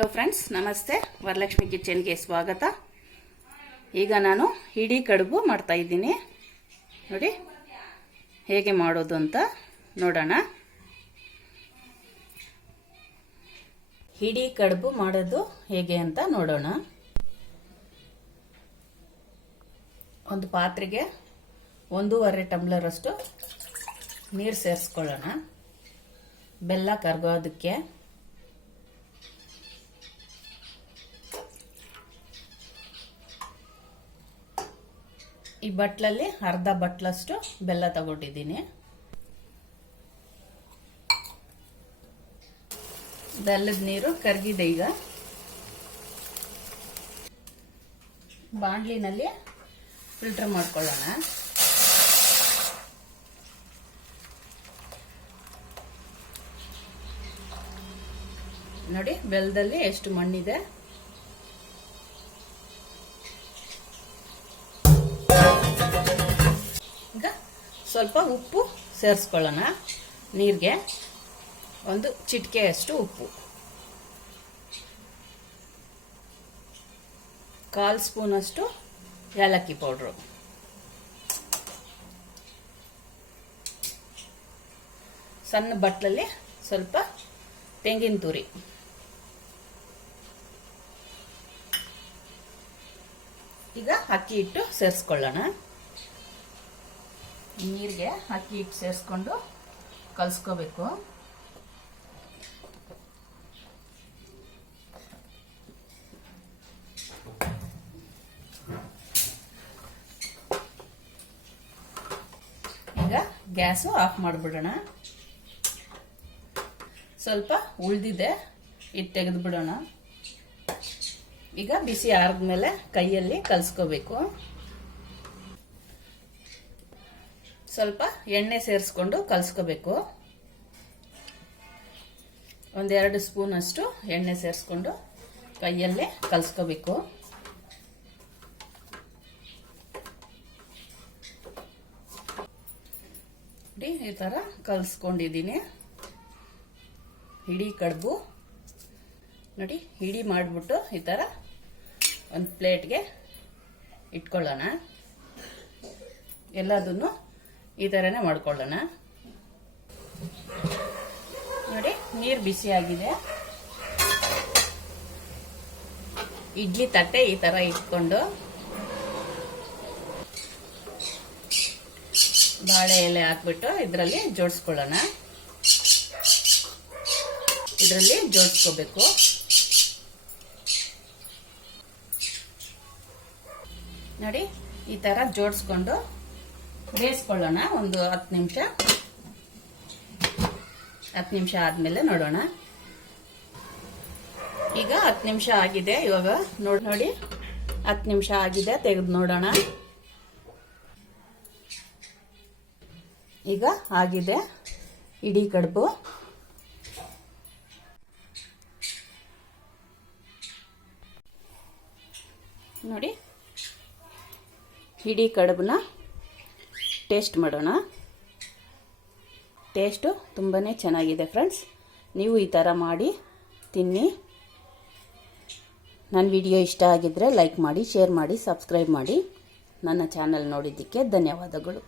Hello friends, ನಮಸ್ತೆ. ವರಲಕ್ಷ್ಮಿ ಕಿಚನ್ಗೆ ಸ್ವಾಗತ. ಈಗ ನಾನು ಹಿಡಿ ಕಡುಬು ಮಾಡ್ತಾ ಇದ್ದೀನಿ. ನೋಡಿ ಹೇಗೆ ಮಾಡೋದು ಅಂತ ನೋಡೋಣ. ಹಿಡಿ ಕಡುಬು ಮಾಡೋದು ಹೇಗೆ ಅಂತ ನೋಡೋಣ. ಒಂದು ಪಾತ್ರೆಗೆ 1.5 ಟಂಬ್ಲರ್ ಅಷ್ಟು ನೀರು ಸೇರಿಸ್ಕೊಳ್ಳೋಣ. ಬೆಲ್ಲ ಕರಗೋದಕ್ಕೆ. ಈ ಬಟ್ಲಲ್ಲಿ ಅರ್ಧ ಬಟ್ಲಷ್ಟು ಬೆಲ್ಲ ತಗೊಂಡಿದ್ದೀನಿ. ಬೆಲ್ಲದ ನೀರು ಕರಗಿದೆ. ಈಗ ಬಾಣಲಿನಲ್ಲಿ ಫಿಲ್ಟರ್ ಮಾಡ್ಕೊಳ್ಳೋಣ. ನೋಡಿ ಬೆಲ್ಲದಲ್ಲಿ ಎಷ್ಟು ಮಣ್ಣಿದೆ. ಈಗ ಸ್ವಲ್ಪ ಉಪ್ಪು ಸೇರಿಸ್ಕೊಳ್ಳೋಣ. ನೀರಿಗೆ ಒಂದು ಚಿಟಿಕೆಯಷ್ಟು ಉಪ್ಪು, 1/4 ಸ್ಪೂನಷ್ಟು ಏಲಕ್ಕಿ ಪೌಡ್ರು, ಸಣ್ಣ ಬಟ್ಲಲ್ಲಿ ಸ್ವಲ್ಪ ತೆಂಗಿನ ತುರಿ, ಈಗ ಅಕ್ಕಿ ಹಿಟ್ಟು ಸೇರಿಸ್ಕೊಳ್ಳೋಣ. ನೀರಿಗೆ ಅಕ್ಕಿ ಹಿಟ್ಟು ಸೇರಿಸ್ಕೊಂಡು ಕಲಸ್ಕೋಬೇಕು. ಈಗ ಗ್ಯಾಸು ಆಫ್ ಮಾಡಿಬಿಡೋಣ. ಸ್ವಲ್ಪ ಉಳಿದಿದೆ, ಇದು ತೆಗೆದು ಬಿಡೋಣ. ಈಗ ಬಿಸಿ ಆರಿದ್ಮೇಲೆ ಕೈಯಲ್ಲಿ ಕಲಸ್ಕೋಬೇಕು. ಸ್ವಲ್ಪ ಎಣ್ಣೆ ಸೇರಿಸ್ಕೊಂಡು ಕಲಸ್ಕೋಬೇಕು. 1-2 ಸ್ಪೂನ್ ಅಷ್ಟು ಎಣ್ಣೆ ಸೇರಿಸ್ಕೊಂಡು ಕೈಯಲ್ಲೇ ಕಲಸ್ಕೋಬೇಕು. ಈ ಥರ ಕಲಸ್ಕೊಂಡಿದ್ದೀನಿ. ಹಿಡಿ ಕಡುಬು ನೋಡಿ, ಹಿಡಿ ಮಾಡಿಬಿಟ್ಟು ಈ ಥರ ಒಂದು ಪ್ಲೇಟ್ಗೆ ಇಟ್ಕೊಳ್ಳೋಣ. ಎಲ್ಲದನ್ನು ಈ ಥರನೇ ಮಾಡ್ಕೊಳ್ಳೋಣ. ನೋಡಿ ನೀರು ಬಿಸಿ ಆಗಿದೆ. ಇಡ್ಲಿ ತಟ್ಟೆ ಈ ಥರ ಇಟ್ಕೊಂಡು ಬಾಳೆ ಎಲೆ ಹಾಕ್ಬಿಟ್ಟು ಇದರಲ್ಲಿ ಜೋಡಿಸ್ಕೊಳ್ಳೋಣ. ಇದರಲ್ಲಿ ಜೋಡಿಸ್ಕೋಬೇಕು. ನೋಡಿ ಈ ತರ ಜೋಡಿಸ್ಕೊಂಡು ಬೇಯಿಸ್ಕೊಳ್ಳೋಣ. ಒಂದು 10 ನಿಮಿಷ ಆದ್ಮೇಲೆ ನೋಡೋಣ. ಈಗ 10 ನಿಮಿಷ ಆಗಿದೆ. ಇವಾಗ ನೋಡಿ 10 ನಿಮಿಷ ಆಗಿದೆ, ತೆಗೆದು ನೋಡೋಣ. ಈಗ ಆಗಿದೆ ಹಿಡಿ ಕಡುಬು. ನೋಡಿ ಹಿಡಿ ಕಡುಬನ್ನ ಟೇಸ್ಟ್ ಮಾಡೋಣ. ಟೇಸ್ಟು ತುಂಬಾ ಚೆನ್ನಾಗಿದೆ ಫ್ರೆಂಡ್ಸ್. ನೀವು ಈ ಥರ ಮಾಡಿ ತಿನ್ನಿ. ನನ್ನ ವಿಡಿಯೋ ಇಷ್ಟ ಆಗಿದ್ದರೆ ಲೈಕ್ ಮಾಡಿ, ಶೇರ್ ಮಾಡಿ, ಸಬ್ಸ್ಕ್ರೈಬ್ ಮಾಡಿ. ನನ್ನ ಚಾನಲ್ ನೋಡಿದ್ದಕ್ಕೆ ಧನ್ಯವಾದಗಳು.